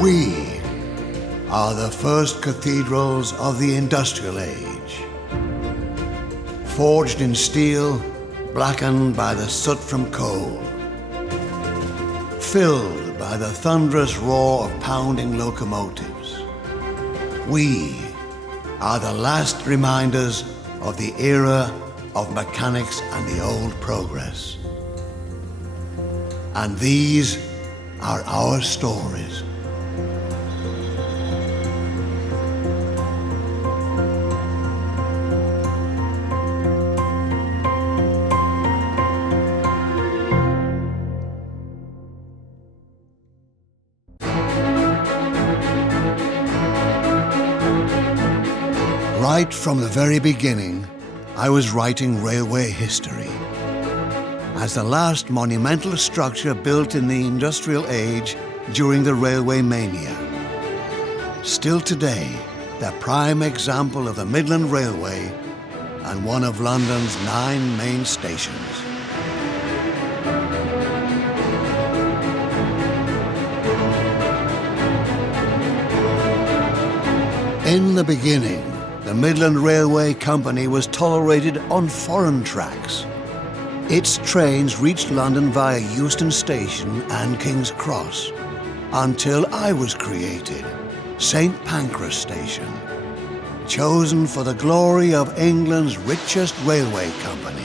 We are the first cathedrals of the industrial age, forged in steel, blackened by the soot from coal, filled by the thunderous roar of pounding locomotives. We are the last reminders of the era of mechanics and the old progress. And these are our stories. Right from the very beginning, I was writing railway history. As the last monumental structure built in the industrial age during the Railway-Mania. Still today, the prime example of the Midland Railway and one of London's 9 main stations. In the beginning, the Midland Railway Company was tolerated on foreign tracks. Its trains reached London via Euston Station and King's Cross, until I was created, St Pancras Station, chosen for the glory of England's richest railway company.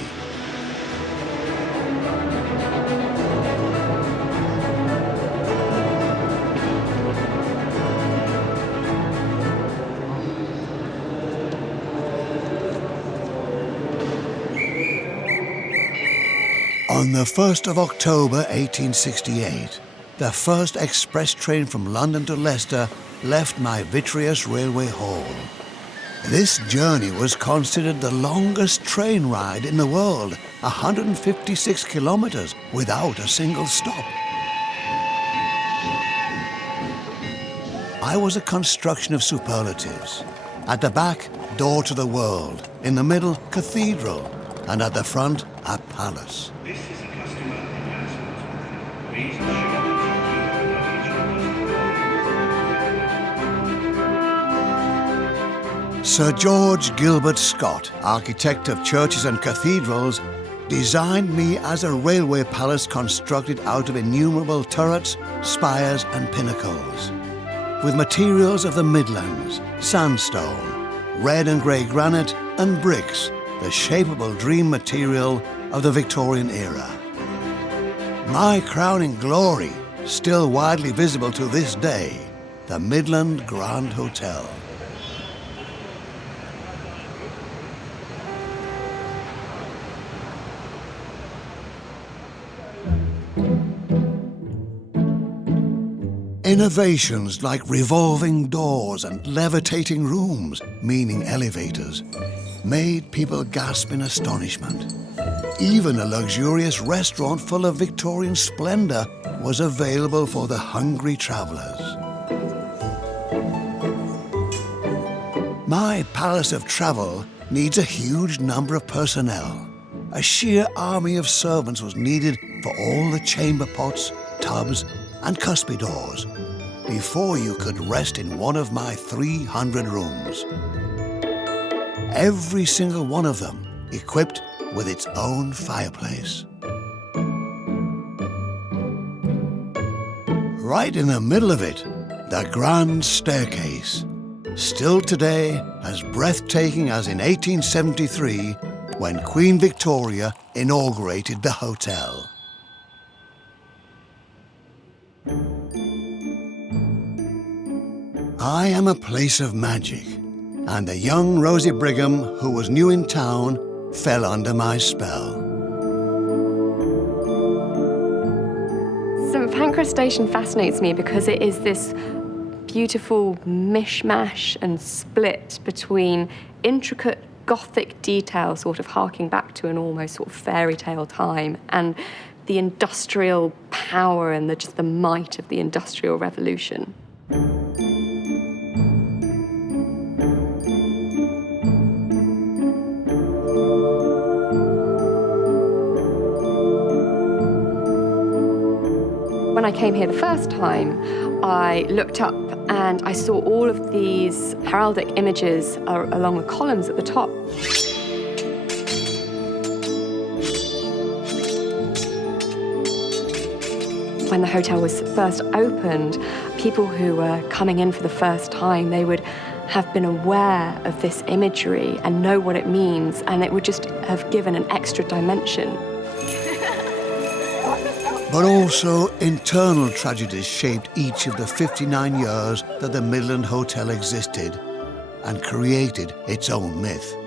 On the 1st of October 1868, the first express train from London to Leicester left my vitreous railway hall. This journey was considered the longest train ride in the world, 156 kilometers without a single stop. I was a construction of superlatives. At the back, door to the world. In the middle, cathedral. And at the front, a palace. This is a customer announcement. Please ensure that you keep your luggage. Sir George Gilbert Scott, architect of churches and cathedrals, designed me as a railway palace constructed out of innumerable turrets, spires and pinnacles, with materials of the Midlands, sandstone, red and grey granite and bricks, the shapeable dream material of the Victorian era. My crowning glory, still widely visible to this day, the Midland Grand Hotel. Innovations like revolving doors and levitating rooms, meaning elevators, made people gasp in astonishment. Even a luxurious restaurant full of Victorian splendor was available for the hungry travelers. My palace of travel needs a huge number of personnel. A sheer army of servants was needed for all the chamber pots, tubs, and cuspidors before you could rest in one of my 300 rooms. Every single one of them equipped with its own fireplace. Right in the middle of it, the grand staircase, still today as breathtaking as in 1873 when Queen Victoria inaugurated the hotel. I am a place of magic, and the young Rosie Brigham, who was new in town, fell under my spell. St Pancras Station fascinates me because it is this beautiful mishmash and split between intricate Gothic detail, sort of harking back to an almost sort of fairy tale time, and the industrial power and just the might of the Industrial Revolution. When I I came here the first time, I looked up and I saw all of these heraldic images along the columns at the top. When the hotel was first opened, people who were coming in for the first time, they would have been aware of this imagery and know what it means, and it would just have given an extra dimension. But also internal tragedies shaped each of the 59 years that the Midland Hotel existed and created its own myth.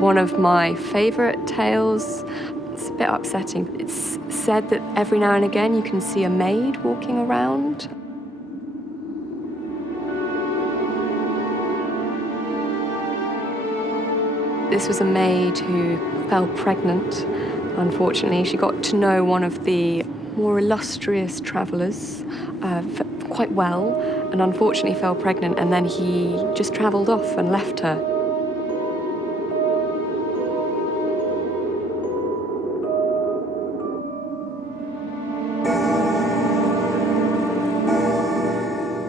One of my favourite tales, it's a bit upsetting. It's said that every now and again you can see a maid walking around. This was a maid who fell pregnant, unfortunately. She got to know one of the more illustrious travellers quite well, and unfortunately fell pregnant, and then he just travelled off and left her.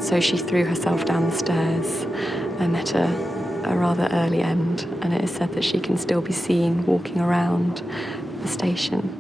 So she threw herself down the stairs and met a rather early end, and it is said that she can still be seen walking around the station.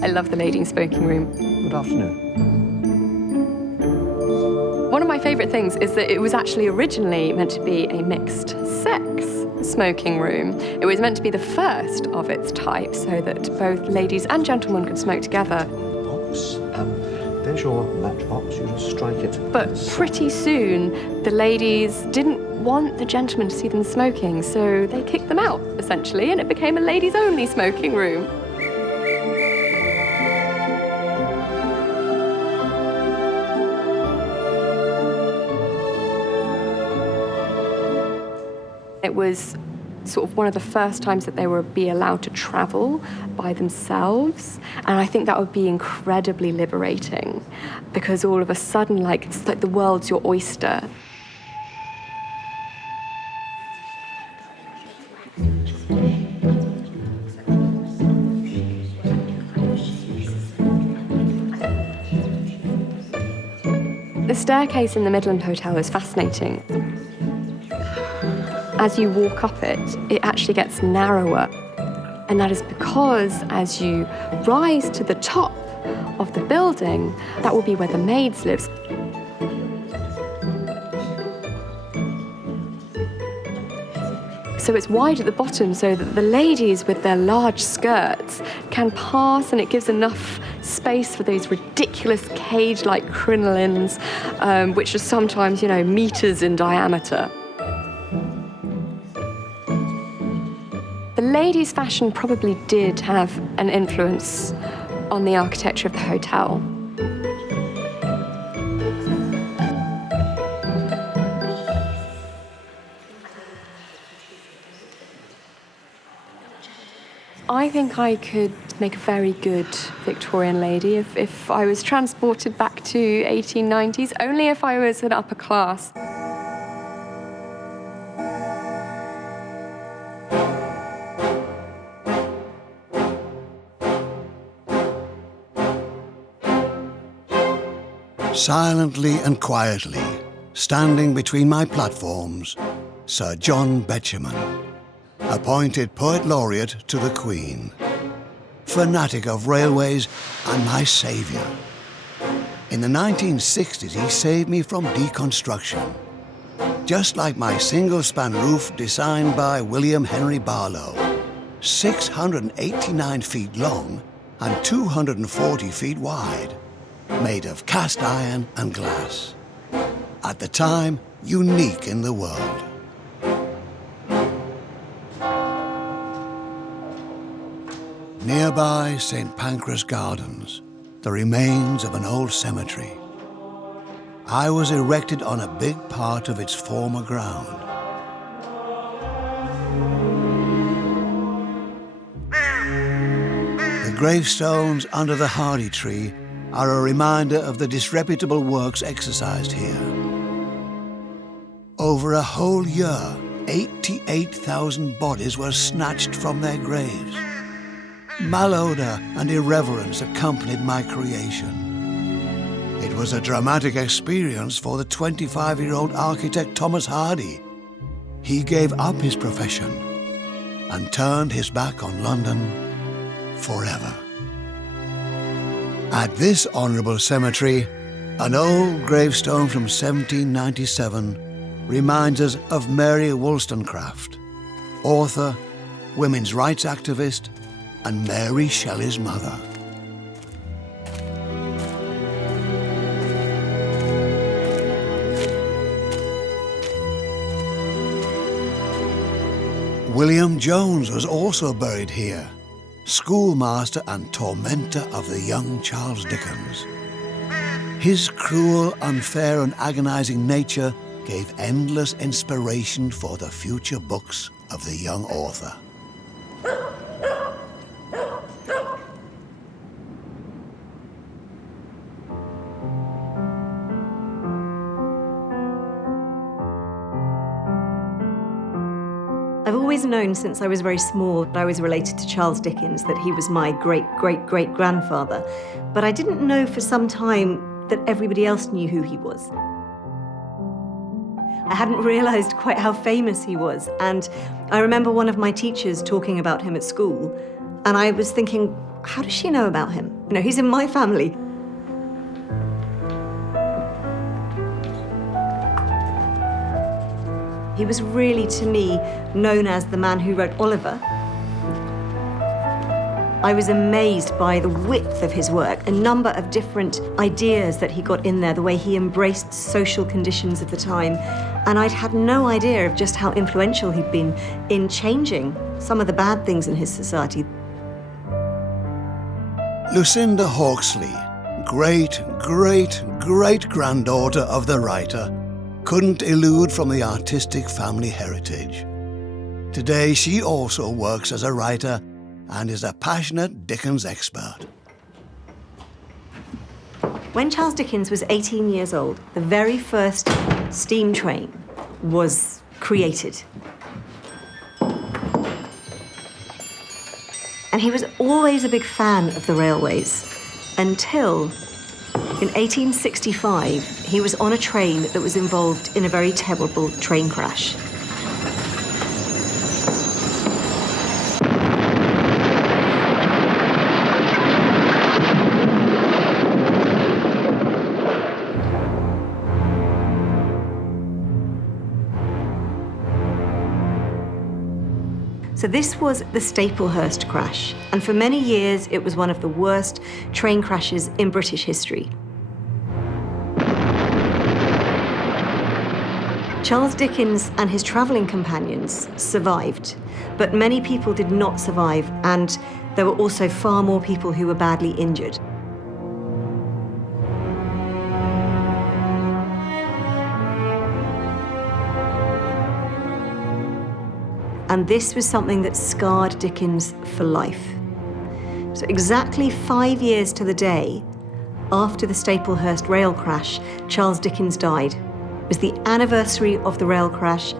I love the lady in smoking room. Good afternoon. One of my favourite things is that it was actually originally meant to be a mixed-sex smoking room. It was meant to be the first of its type, so that both ladies and gentlemen could smoke together. Box. There's your matchbox. You just strike it. But pretty soon, the ladies didn't want the gentlemen to see them smoking, so they kicked them out, essentially, and it became a ladies-only smoking room. It was sort of one of the first times that they would be allowed to travel by themselves, and I think that would be incredibly liberating, because all of a sudden, it's like the world's your oyster. The staircase in the Midland Hotel is fascinating. As you walk up it, it actually gets narrower. And that is because as you rise to the top of the building, that will be where the maids live. So it's wide at the bottom so that the ladies with their large skirts can pass, and it gives enough space for those ridiculous cage-like crinolines, which are sometimes, meters in diameter. The ladies' fashion probably did have an influence on the architecture of the hotel. I think I could make a very good Victorian lady if I was transported back to 1890s, only if I was an upper class. Silently and quietly, standing between my platforms, Sir John Betjeman, appointed Poet Laureate to the Queen, fanatic of railways and my saviour. In the 1960s, he saved me from deconstruction, just like my single-span roof designed by William Henry Barlow, 689 feet long and 240 feet wide, made of cast iron and glass. At the time, unique in the world. Nearby St Pancras Gardens, the remains of an old cemetery. I was erected on a big part of its former ground. The gravestones under the hardy tree are a reminder of the disreputable works exercised here. Over a whole year, 88,000 bodies were snatched from their graves. Malodor and irreverence accompanied my creation. It was a dramatic experience for the 25-year-old architect Thomas Hardy. He gave up his profession and turned his back on London forever. At this honourable cemetery, an old gravestone from 1797 reminds us of Mary Wollstonecraft, author, women's rights activist, and Mary Shelley's mother. William Jones was also buried here, schoolmaster and tormentor of the young Charles Dickens. His cruel, unfair, and agonizing nature gave endless inspiration for the future books of the young author. I've always known since I was very small that I was related to Charles Dickens, that he was my great-great-great-grandfather. But I didn't know for some time that everybody else knew who he was. I hadn't realised quite how famous he was. And I remember one of my teachers talking about him at school, and I was thinking, how does she know about him? You know, he's in my family. He was really, to me, known as the man who wrote Oliver. I was amazed by the width of his work, a number of different ideas that he got in there, the way he embraced social conditions of the time. And I'd had no idea of just how influential he'd been in changing some of the bad things in his society. Lucinda Hawksley, great-great-great-granddaughter of the writer, couldn't elude from the artistic family heritage. Today, she also works as a writer and is a passionate Dickens expert. When Charles Dickens was 18 years old, the very first steam train was created. And he was always a big fan of the railways until in 1865, he was on a train that was involved in a very terrible train crash. So this was the Staplehurst crash, and for many years it was one of the worst train crashes in British history. Charles Dickens and his travelling companions survived, but many people did not survive, and there were also far more people who were badly injured. And this was something that scarred Dickens for life. So exactly 5 years to the day after the Staplehurst rail crash, Charles Dickens died. It was the anniversary of the rail crash.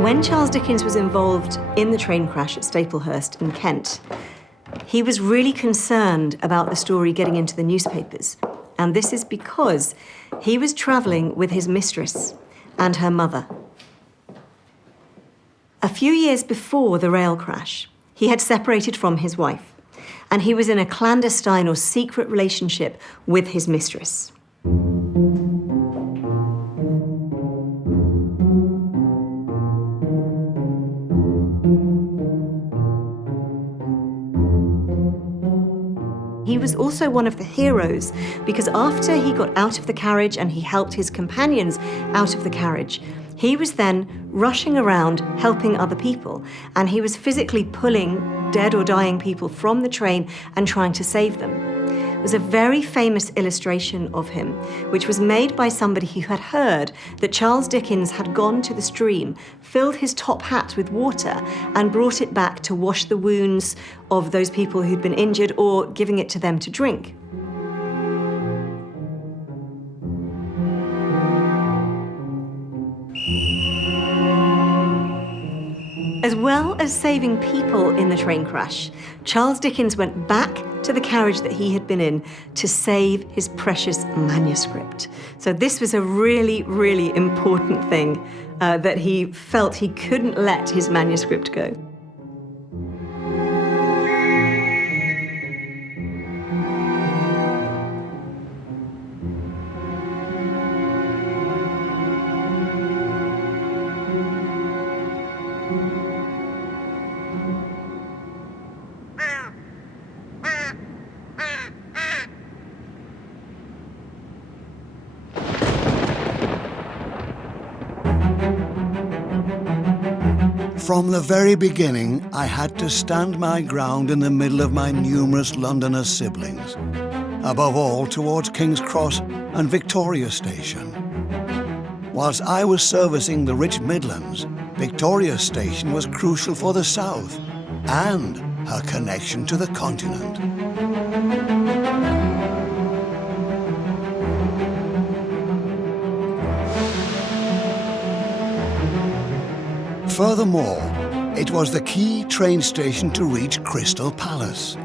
When Charles Dickens was involved in the train crash at Staplehurst in Kent, he was really concerned about the story getting into the newspapers. And this is because he was travelling with his mistress and her mother. A few years before the rail crash, he had separated from his wife, and he was in a clandestine or secret relationship with his mistress. was also one of the heroes, because after he got out of the carriage and he helped his companions out of the carriage, he was then rushing around helping other people, and he was physically pulling dead or dying people from the train and trying to save them. It was a very famous illustration of him, which was made by somebody who had heard that Charles Dickens had gone to the stream, filled his top hat with water, and brought it back to wash the wounds of those people who'd been injured, or giving it to them to drink. As well as saving people in the train crash, Charles Dickens went back to the carriage that he had been in to save his precious manuscript. So this was a really, really important thing, that he felt he couldn't let his manuscript go. From the very beginning, I had to stand my ground in the middle of my numerous Londoner siblings, above all towards King's Cross and Victoria Station. Whilst I was servicing the rich Midlands, Victoria Station was crucial for the South and her connection to the continent. Furthermore, it was the key train station to reach Crystal Palace,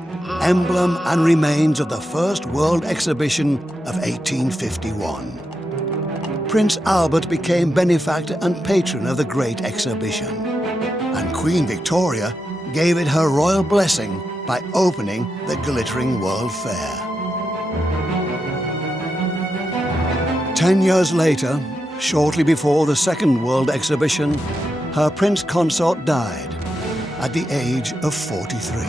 emblem and remains of the first World Exhibition of 1851. Prince Albert became benefactor and patron of the Great Exhibition, and Queen Victoria gave it her royal blessing by opening the glittering World Fair. 10 years later, shortly before the Second World Exhibition, her prince consort died at the age of 43.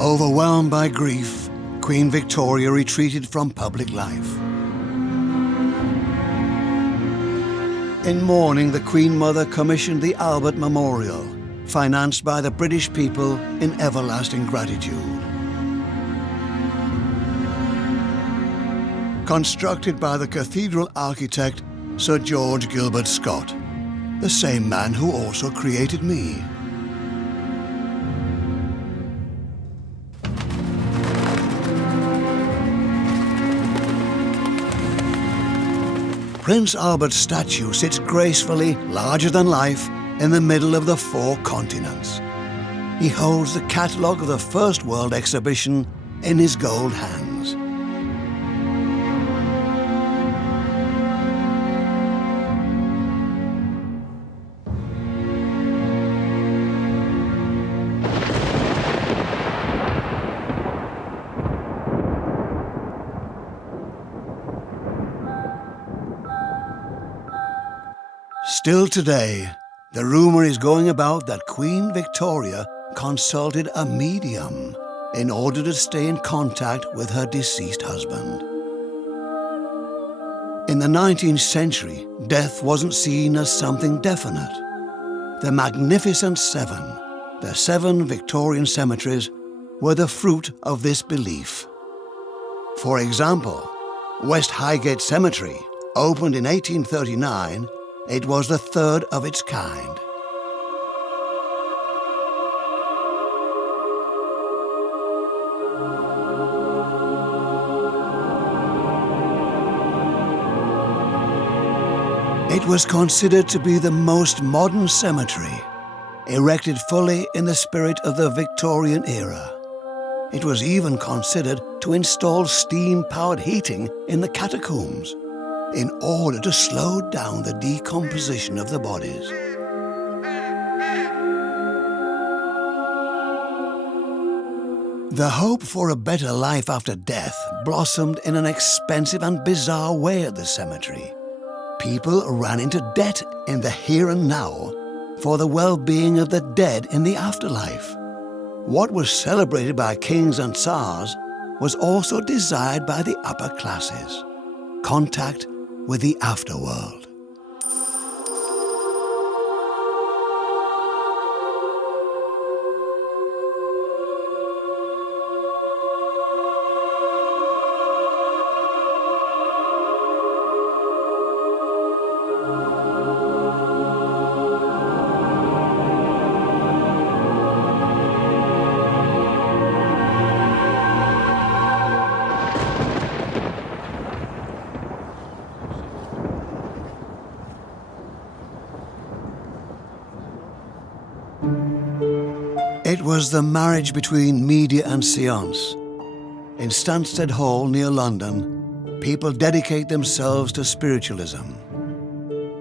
Overwhelmed by grief, Queen Victoria retreated from public life. In mourning, the Queen Mother commissioned the Albert Memorial, financed by the British people in everlasting gratitude. Constructed by the Cathedral architect Sir George Gilbert Scott, the same man who also created me. Prince Albert's statue sits gracefully, larger than life, in the middle of the 4 continents. He holds the catalogue of the First World Exhibition in his gold hands. Still today, the rumor is going about that Queen Victoria consulted a medium in order to stay in contact with her deceased husband. In the 19th century, death wasn't seen as something definite. The Magnificent Seven, the 7 Victorian cemeteries, were the fruit of this belief. For example, West Highgate Cemetery, opened in 1839, it was the 3rd of its kind. It was considered to be the most modern cemetery, erected fully in the spirit of the Victorian era. It was even considered to install steam-powered heating in the catacombs, in order to slow down the decomposition of the bodies. The hope for a better life after death blossomed in an expensive and bizarre way at the cemetery. People ran into debt in the here and now for the well-being of the dead in the afterlife. What was celebrated by kings and tsars was also desired by the upper classes: contact with the afterworld. It was the marriage between media and seance. In Stansted Hall near London, people dedicate themselves to spiritualism.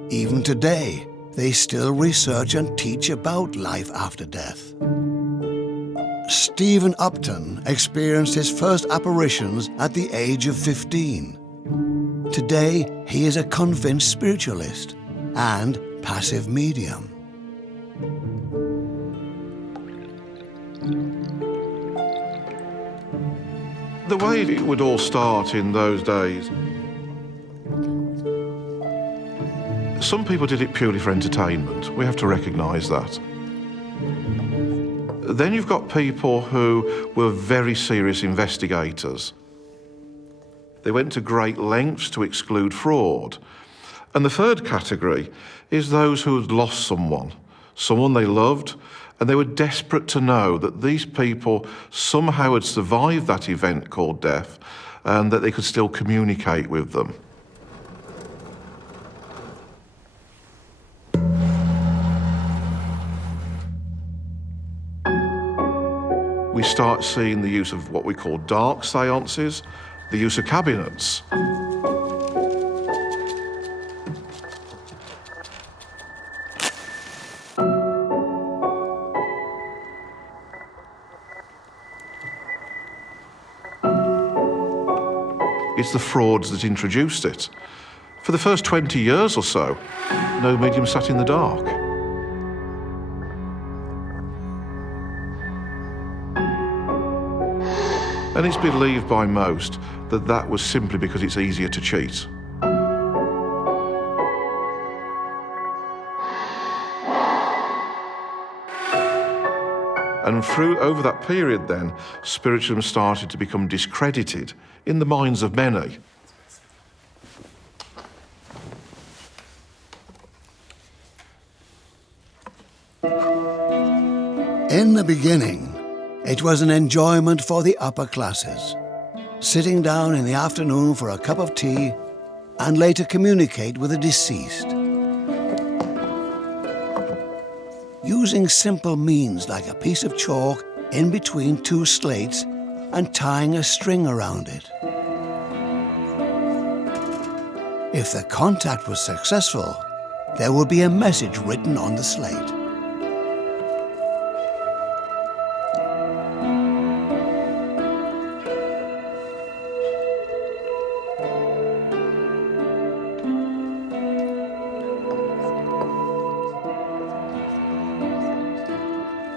Even today, they still research and teach about life after death. Stephen Upton experienced his first apparitions at the age of 15. Today, he is a convinced spiritualist and passive medium. The way it would all start in those days, some people did it purely for entertainment. We have to recognise that. Then you've got people who were very serious investigators. They went to great lengths to exclude fraud. And the third category is those who had lost someone they loved, and they were desperate to know that these people somehow had survived that event called death and that they could still communicate with them. We start seeing the use of what we call dark seances, the use of cabinets. It's the frauds that introduced it. For the first 20 years or so, no medium sat in the dark. And it's believed by most that that was simply because it's easier to cheat. And over that period then, spiritualism started to become discredited in the minds of many. In the beginning, it was an enjoyment for the upper classes, sitting down in the afternoon for a cup of tea and later communicate with the deceased. Using simple means like a piece of chalk in between two slates and tying a string around it. If the contact was successful, there would be a message written on the slate.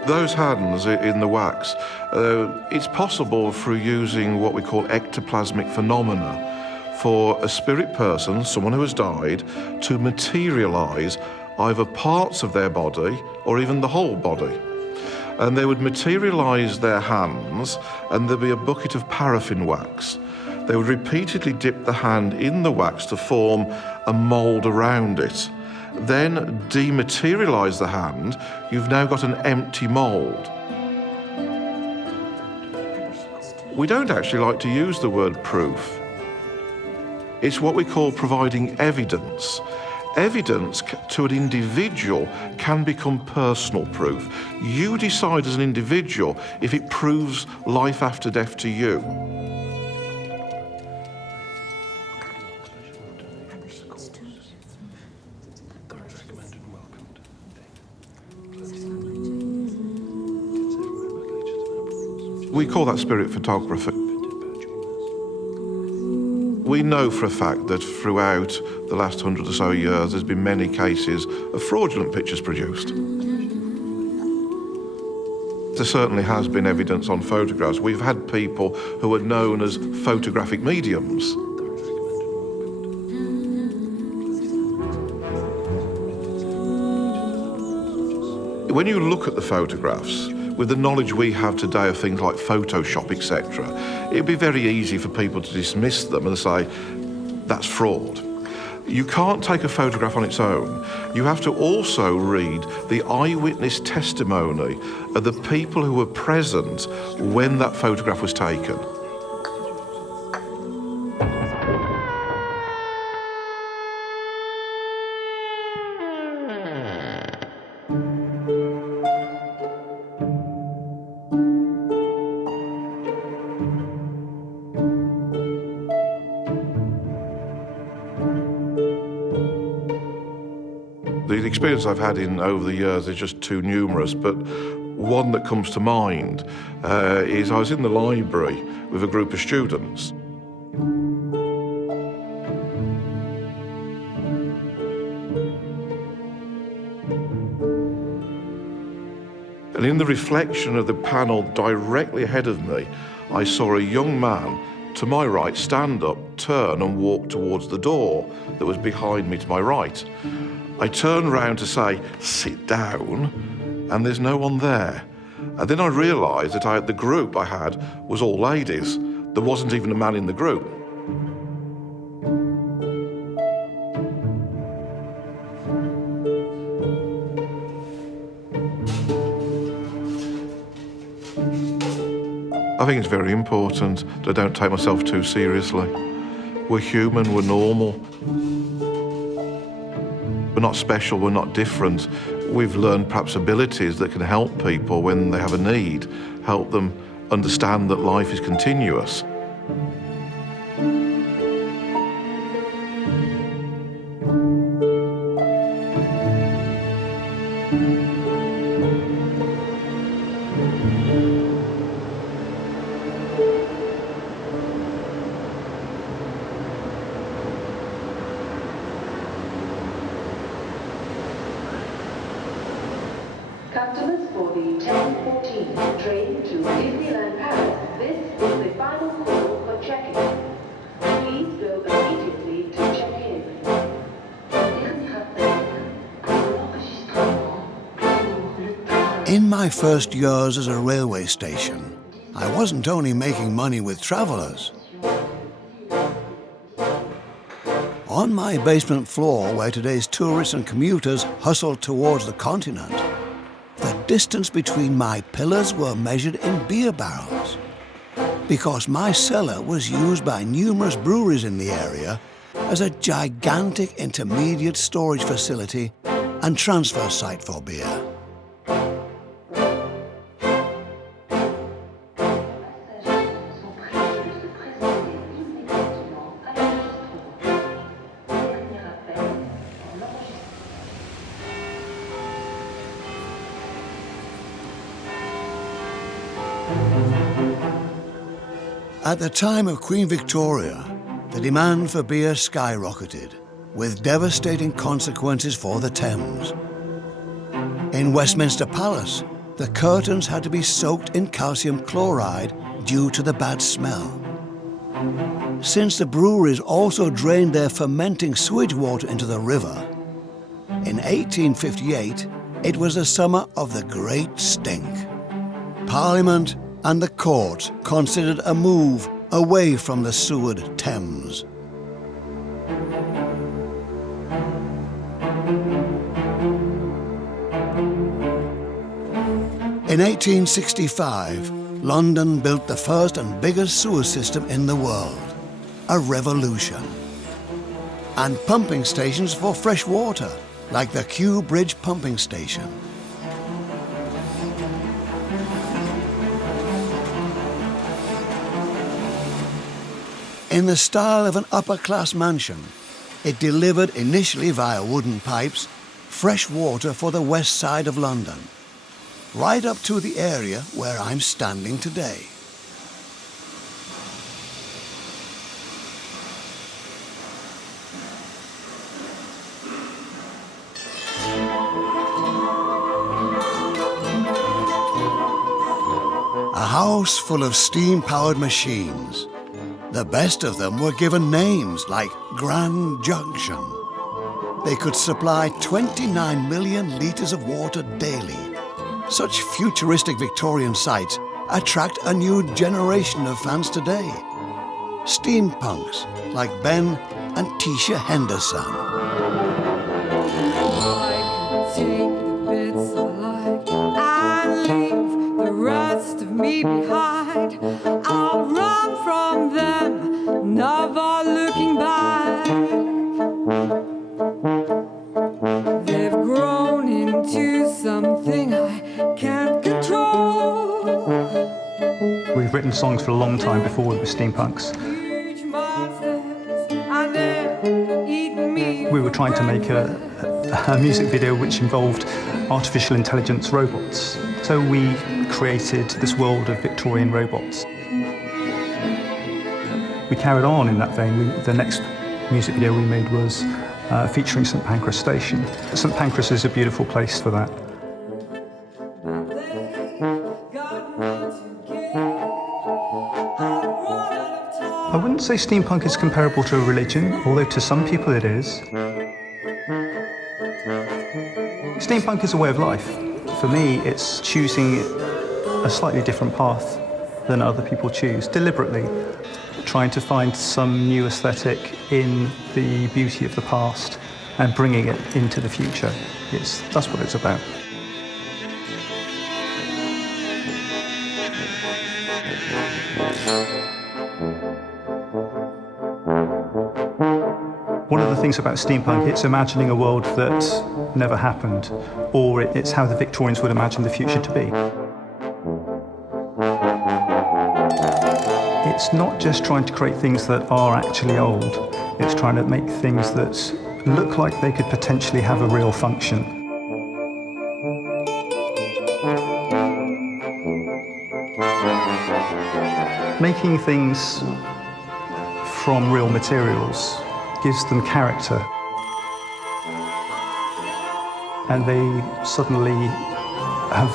Those hands in the wax, it's possible through using what we call ectoplasmic phenomena for a spirit person, someone who has died, to materialise either parts of their body or even the whole body. And they would materialise their hands and there'd be a bucket of paraffin wax. They would repeatedly dip the hand in the wax to form a mould around it. Then dematerialise the hand, you've now got an empty mould. We don't actually like to use the word proof. It's what we call providing evidence. Evidence to an individual can become personal proof. You decide as an individual if it proves life after death to you. We call that spirit photography. We know for a fact that throughout the last 100 or so years, there's been many cases of fraudulent pictures produced. There certainly has been evidence on photographs. We've had people who are known as photographic mediums. When you look at the photographs, with the knowledge we have today of things like Photoshop, etc., it'd be very easy for people to dismiss them and say, that's fraud. You can't take a photograph on its own. You have to also read the eyewitness testimony of the people who were present when that photograph was taken. The experience I've had over the years is just too numerous, but one that comes to mind is I was in the library with a group of students. And in the reflection of the panel directly ahead of me, I saw a young man to my right stand up, turn and walk towards the door that was behind me to my right. I turned round to say, sit down, and there's no one there. And then I realised that the group I had was all ladies. There wasn't even a man in the group. I think it's very important that I don't take myself too seriously. We're human, we're normal. We're not special, we're not different. We've learned perhaps abilities that can help people when they have a need, help them understand that life is continuous. Customers for the 10:14 train to Disneyland Paris, this is the final call for check-in. Please go immediately to check-in. In my first years as a railway station, I wasn't only making money with travellers. On my basement floor, where today's tourists and commuters hustled towards the continent, the distance between my pillars were measured in beer barrels, because my cellar was used by numerous breweries in the area as a gigantic intermediate storage facility and transfer site for beer. At the time of Queen Victoria, the demand for beer skyrocketed, with devastating consequences for the Thames. In Westminster Palace, the curtains had to be soaked in calcium chloride due to the bad smell. Since the breweries also drained their fermenting sewage water into the river, in 1858, it was the summer of the Great Stink. Parliament and the court considered a move away from the sewered Thames. In 1865, London built the first and biggest sewer system in the world, a revolution. And pumping stations for fresh water, like the Kew Bridge pumping station. In the style of an upper-class mansion, it delivered, initially via wooden pipes, fresh water for the west side of London, right up to the area where I'm standing today. house full of steam-powered machines. The best of them were given names like Grand Junction. They could supply 29 million litres of water daily. Such futuristic Victorian sites attract a new generation of fans today. Steampunks like Ben and Tisha Henderson. Rest of me behind, I'll run from them, never looking back. They've grown into something I can't control. We've written songs for a long time before we were steampunks. We were trying to make a music video which involved artificial intelligence robots. So we created this world of Victorian robots. We carried on in that vein. The next music video we made was featuring St Pancras station. St Pancras is a beautiful place for that. I wouldn't say steampunk is comparable to a religion, although to some people it is. Steampunk is a way of life. For me, it's choosing a slightly different path than other people choose, deliberately, trying to find some new aesthetic in the beauty of the past and bringing it into the future. That's what it's about. One of the things about steampunk, it's imagining a world that never happened, or it's how the Victorians would imagine the future to be. It's not just trying to create things that are actually old, it's trying to make things that look like they could potentially have a real function. Making things from real materials gives them character. And they suddenly have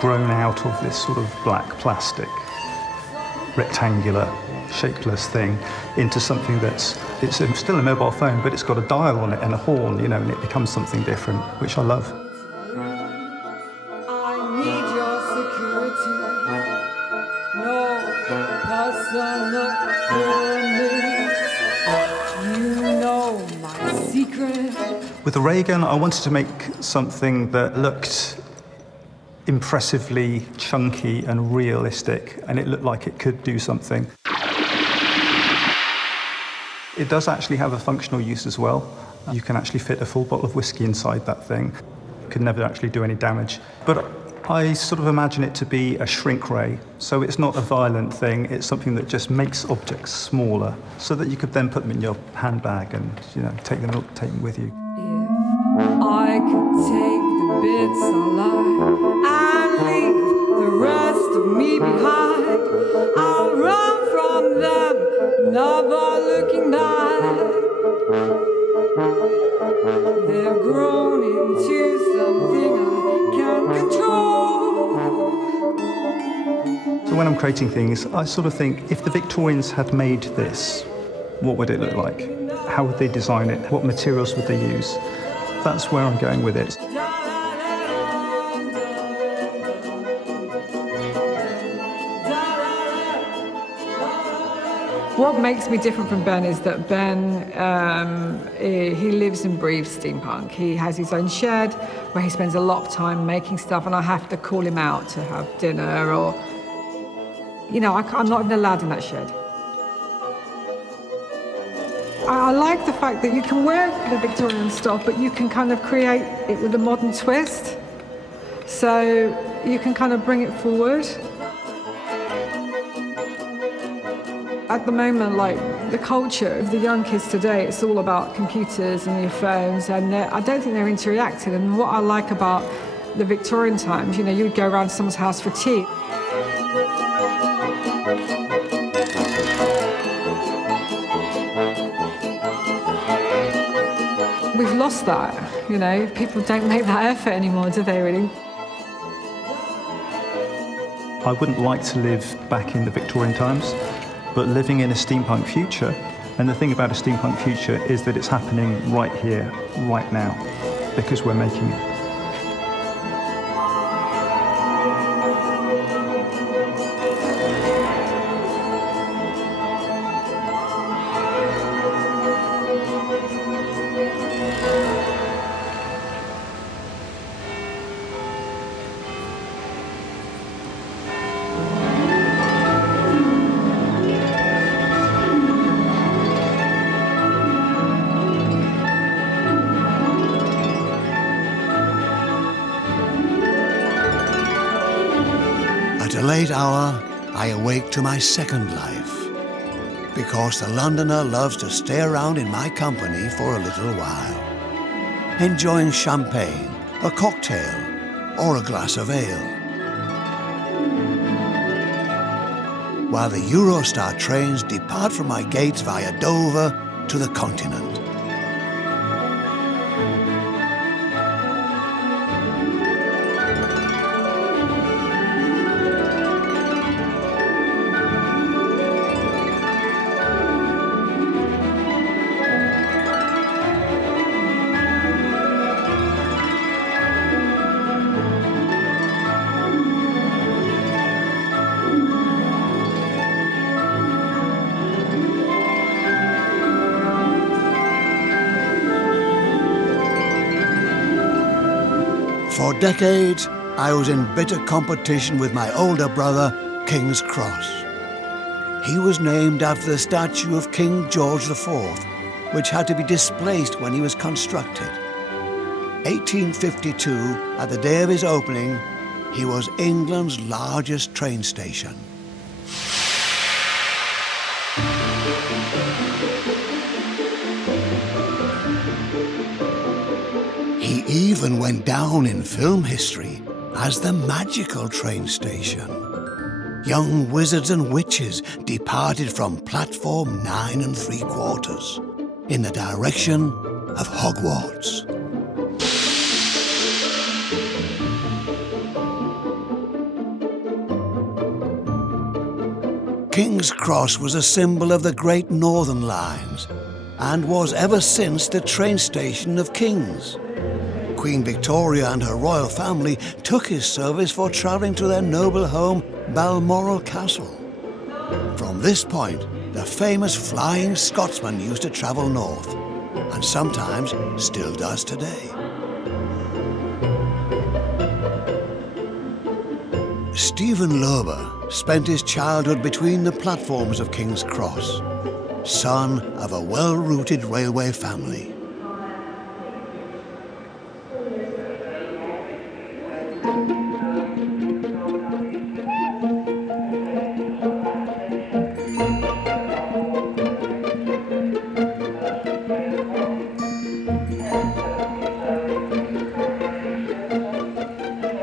grown out of this sort of black plastic, rectangular, shapeless thing into something it's still a mobile phone, but it's got a dial on it and a horn, you know, and it becomes something different, which I love. I need your security. No personal pyramids. You know my secret. With the ray gun, I wanted to make something that looked impressively chunky and realistic, and it looked like it could do something. It does actually have a functional use as well. You can actually fit a full bottle of whiskey inside that thing. It could never actually do any damage. But I sort of imagine it to be a shrink ray, so it's not a violent thing, it's something that just makes objects smaller, so that you could then put them in your handbag and, you know, take them with you. I could take the bits alive and leave the rest of me behind. I'll run from them, never looking back. They've grown into something I can't control. So when I'm creating things, I sort of think, if the Victorians had made this, what would it look like? How would they design it? What materials would they use? That's where I'm going with it. What makes me different from Ben is that Ben, he lives and breathes steampunk. He has his own shed where he spends a lot of time making stuff, and I have to call him out to have dinner or, you know, I'm not even allowed in that shed. I like the fact that you can wear the Victorian stuff, but you can kind of create it with a modern twist. So you can kind of bring it forward. At the moment, like, the culture of the young kids today, it's all about computers and your phones, and I don't think they're interacting. And what I like about the Victorian times, you know, you would go around to someone's house for tea. We've lost that, you know. People don't make that effort anymore, do they, really? I wouldn't like to live back in the Victorian times, but living in a steampunk future. And the thing about a steampunk future is that it's happening right here, right now, because we're making it. At a late hour, I awake to my second life, because the Londoner loves to stay around in my company for a little while, enjoying champagne, a cocktail, or a glass of ale. While the Eurostar trains depart from my gates via Dover to the continent. For decades, I was in bitter competition with my older brother, King's Cross. He was named after the statue of King George IV, which had to be displaced when he was constructed. 1852, at the day of his opening, he was England's largest train station. He even went down in film history as the magical train station. Young wizards and witches departed from platform 9 3/4 in the direction of Hogwarts. King's Cross was a symbol of the Great Northern Lines and was ever since the train station of kings. Queen Victoria and her royal family took his service for travelling to their noble home, Balmoral Castle. From this point, the famous Flying Scotsman used to travel north, and sometimes still does today. Stephen Lober spent his childhood between the platforms of King's Cross, son of a well-rooted railway family.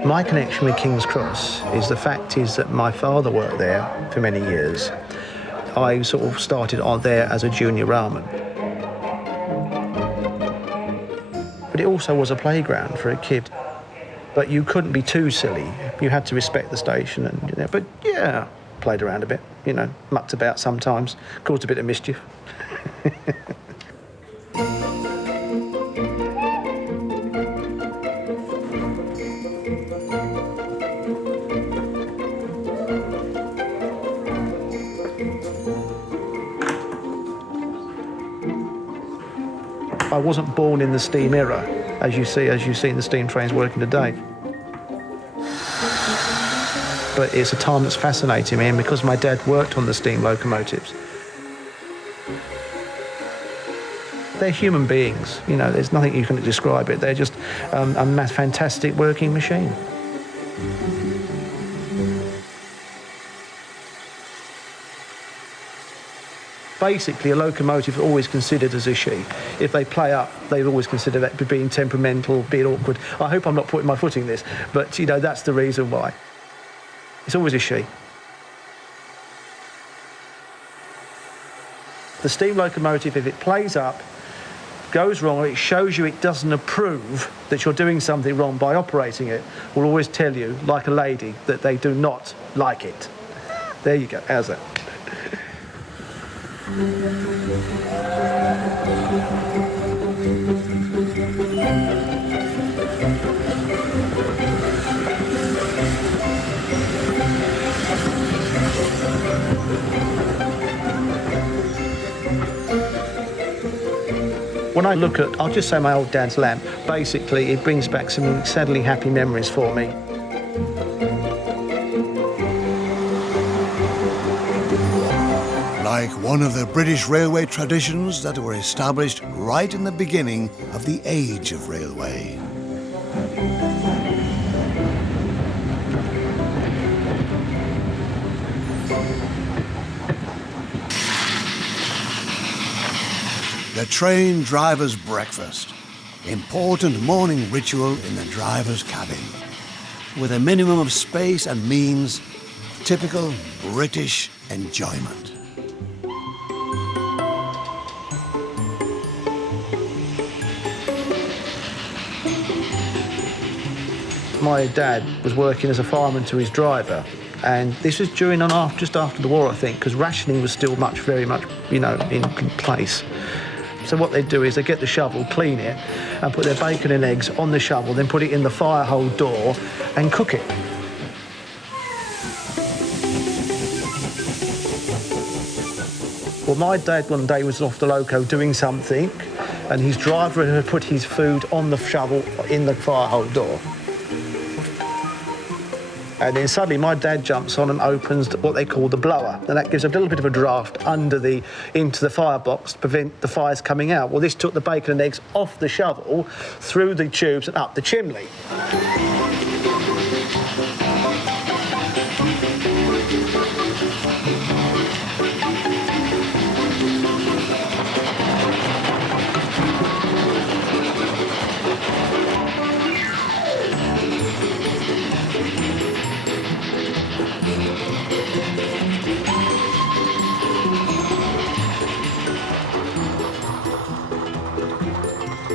My connection with King's Cross is the fact is that my father worked there for many years. I sort of started on there as a junior railman. But it also was a playground for a kid. But you couldn't be too silly. You had to respect the station and, you know, but yeah, played around a bit, you know, mucked about sometimes, caused a bit of mischief. I wasn't born in the steam era, as you see in the steam trains working today. But it's a time that's fascinating me, and because my dad worked on the steam locomotives, they're human beings. You know, there's nothing you can describe it. They're just a fantastic working machine. Basically, a locomotive is always considered as a she. If they play up, they'd always consider that being temperamental, being awkward. I hope I'm not putting my foot in this, but, you know, that's the reason why. It's always a she. The steam locomotive, if it plays up, goes wrong, or it shows you it doesn't approve that you're doing something wrong by operating it, will always tell you, like a lady, that they do not like it. There you go. How's that? When I look at, I'll just say my old dad's lamp, basically it brings back some sadly happy memories for me. Like one of the British railway traditions that were established right in the beginning of the age of railway. The train driver's breakfast. Important morning ritual in the driver's cabin. With a minimum of space and means, typical British enjoyment. My dad was working as a fireman to his driver, and this was during and just after the war, I think, because rationing was still very much, you know, in place. So what they do is they get the shovel, clean it, and put their bacon and eggs on the shovel, then put it in the fire hole door and cook it. Well, my dad one day was off the loco doing something, and his driver had put his food on the shovel in the fire hole door. And then suddenly my dad jumps on and opens what they call the blower. And that gives a little bit of a draft into the firebox to prevent the fires coming out. Well, this took the bacon and eggs off the shovel, through the tubes and up the chimney.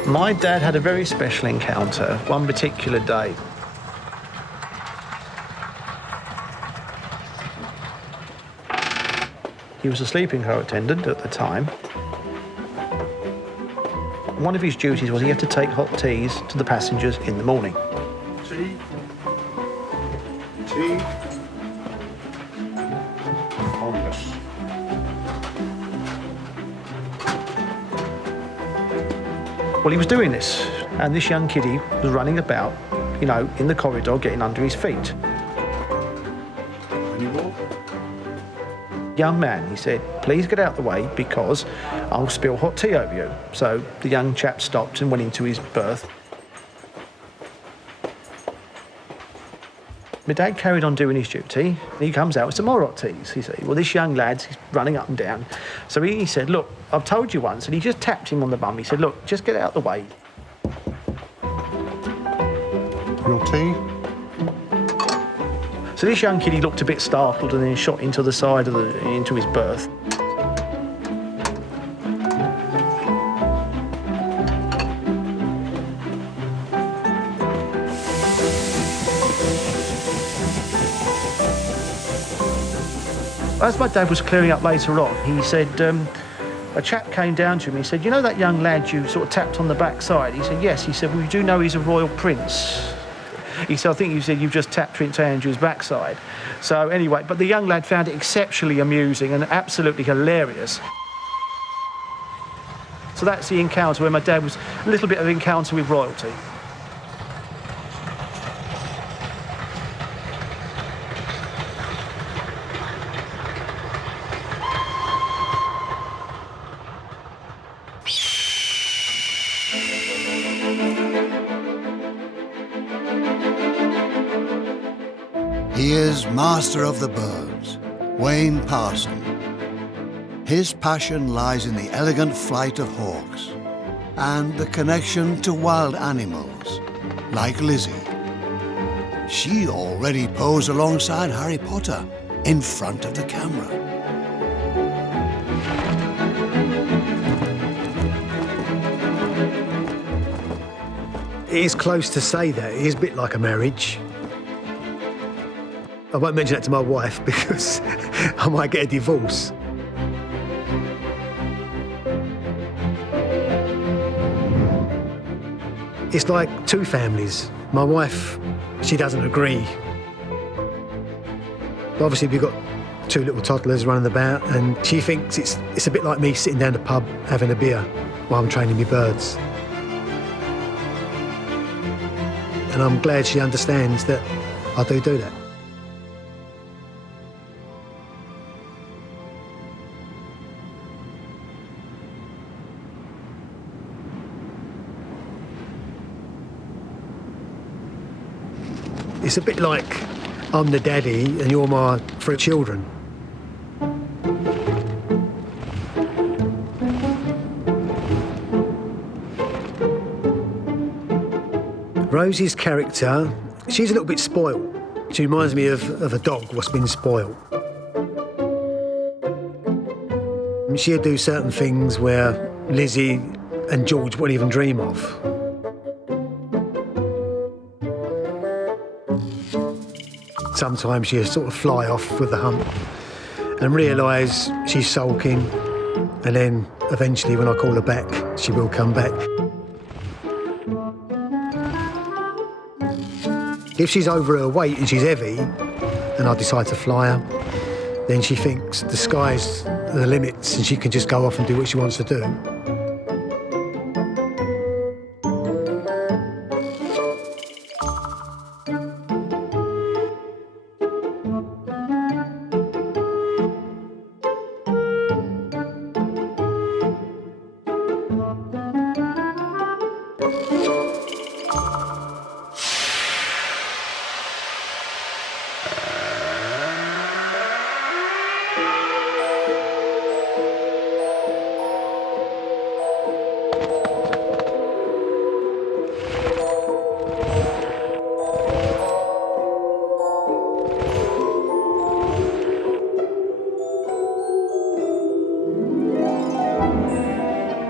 My dad had a very special encounter one particular day. He was a sleeping car attendant at the time. One of his duties was he had to take hot teas to the passengers in the morning. Tea. On this. Well, he was doing this, and this young kiddie was running about, you know, in the corridor, getting under his feet. Any more? Young man, he said, please get out of the way because I'll spill hot tea over you. So the young chap stopped and went into his berth. My dad carried on doing his duty. He comes out with some more hot teas. He said, well, this young lad's running up and down. So he said, look, I've told you once. And he just tapped him on the bum. He said, look, just get out of the way. Your tea? So this young kid, he looked a bit startled and then shot into the side of into his berth. As my dad was clearing up later on, he said, a chap came down to him. He said, you know that young lad you sort of tapped on the backside? He said, yes. He said, well, you do know he's a royal prince. He said, I think you said you've just tapped Prince Andrew's backside. So anyway, but the young lad found it exceptionally amusing and absolutely hilarious. So that's the encounter where my dad was a little bit of encounter with royalty. He is master of the birds, Wayne Parson. His passion lies in the elegant flight of hawks and the connection to wild animals, like Lizzie. She already posed alongside Harry Potter in front of the camera. It is close to say that. It is a bit like a marriage. I won't mention that to my wife because I might get a divorce. It's like two families. My wife, she doesn't agree. Obviously, we've got two little toddlers running about, and she thinks it's a bit like me sitting down the pub having a beer while I'm training my birds. And I'm glad she understands that I do that. It's a bit like I'm the daddy and you're my three children. Rosie's character, she's a little bit spoiled. She reminds me of a dog what's been spoiled. She'll do certain things where Lizzie and George wouldn't even dream of. Sometimes she'll sort of fly off with the hump and realise she's sulking, and then eventually when I call her back, she will come back. If she's over her weight and she's heavy, and I decide to fly her, then she thinks the sky's the limits and she can just go off and do what she wants to do.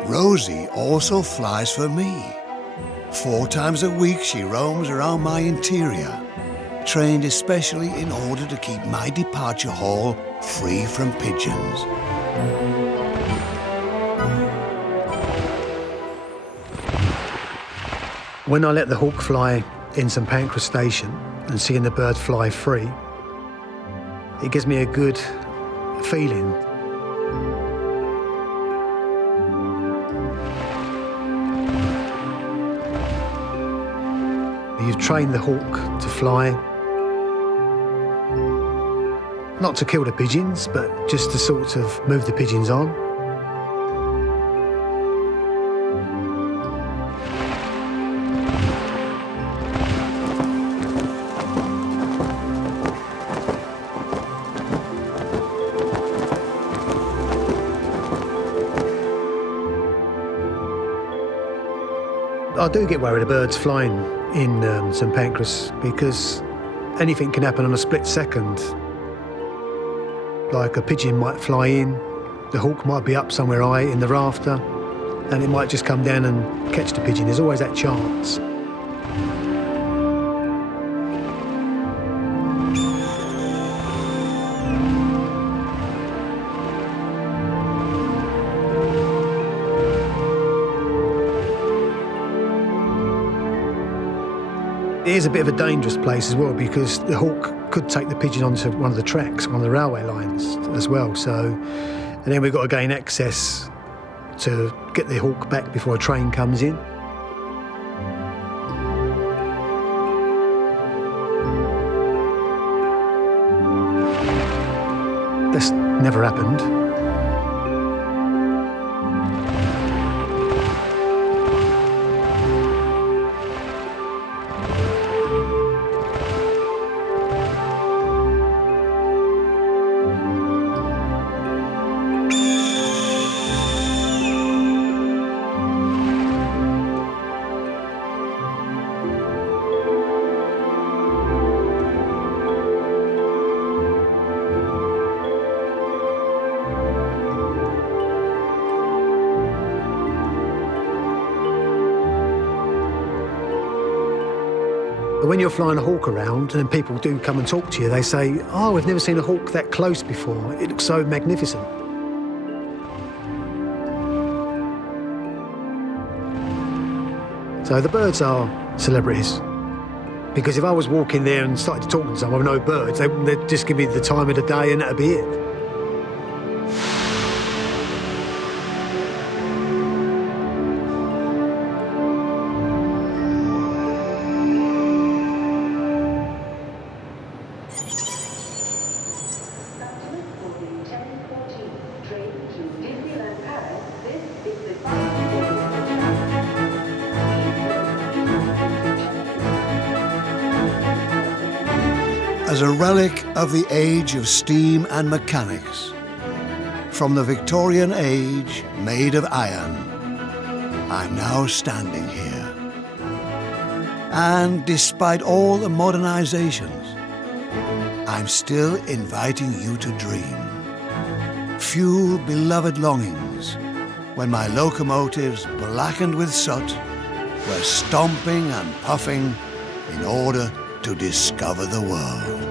Rosie also flies for me. 4 times a week she roams around my interior, trained especially in order to keep my departure hall free from pigeons. When I let the hawk fly in St Pancras station and seeing the bird fly free, it gives me a good feeling. You've trained the hawk to fly, not to kill the pigeons, but just to sort of move the pigeons on. I do get worried of birds flying in St Pancras because anything can happen on a split second. Like a pigeon might fly in, the hawk might be up somewhere high in the rafter, and it might just come down and catch the pigeon. There's always that chance. It is a bit of a dangerous place as well because the hawk could take the pigeon onto one of the tracks, one of the railway lines as well. And then we've got to gain access to get the hawk back before a train comes in. That's never happened. But when you're flying a hawk around and people do come and talk to you, they say, oh, we've never seen a hawk that close before. It looks so magnificent. So the birds are celebrities. Because if I was walking there and started to talk to someone with no birds, they'd just give me the time of the day and that'd be it. As a relic of the age of steam and mechanics, from the Victorian age made of iron, I'm now standing here. And despite all the modernizations, I'm still inviting you to dream. Fuel beloved longings when my locomotives, blackened with soot, were stomping and puffing in order to discover the world.